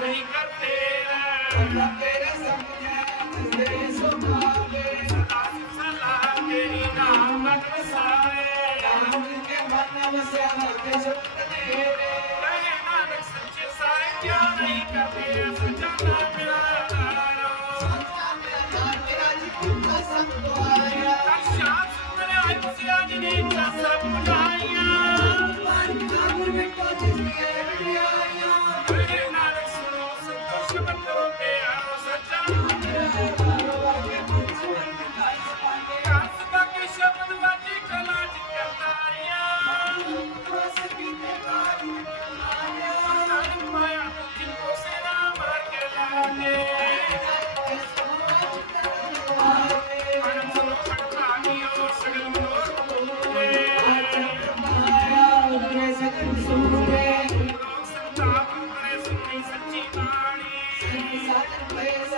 ਨਹੀਂ ਕਰਦੇ ਅੱਲਾ ਤੇਰੇ ਸਮਝੇ ਤੇਰੇ ਸੁਭਾਵੇ ਸਦਾ ਸਲਾਹ ਤੇਰੀ ਨਾਮ ਵਸਾਏ ਰਾਮ ਕੇ ਮਨ ਵਸਿਆ ਵਰਤੇ ਸੁਤ ਨੇਰੇ ਕਹੇ ਨਾਨਕ ਸੱਚੇ ਸਾਹਿਬ ਕਿਉਂ ਨਹੀਂ ਕਰਦੇ ਸਜਣਾ ਮੇਰਾ ਨਾਮ ਸੱਚਾ ਮੇਰਾ ਨਾਮ ਤੇਰਾ ਜੀ ਪੁੱਤ ਸਭ ਤੋਂ ਆਇਆ ਸ਼ਾਨ ਸੁੰਦਰ ਆਇ ਸਿਆ ਜੀ ਚਾ ਸਭ ਆਓ ਸੱਚਾ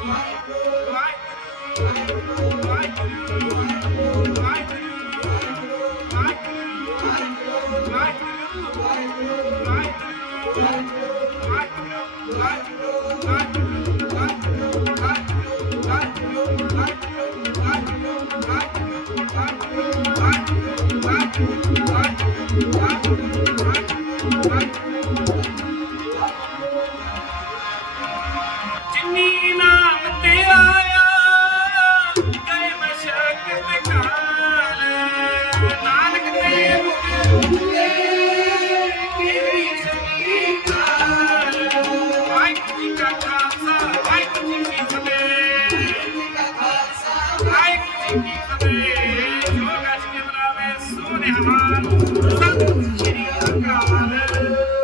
ਜੀ ਕਾ में हमार संत श्री अकाल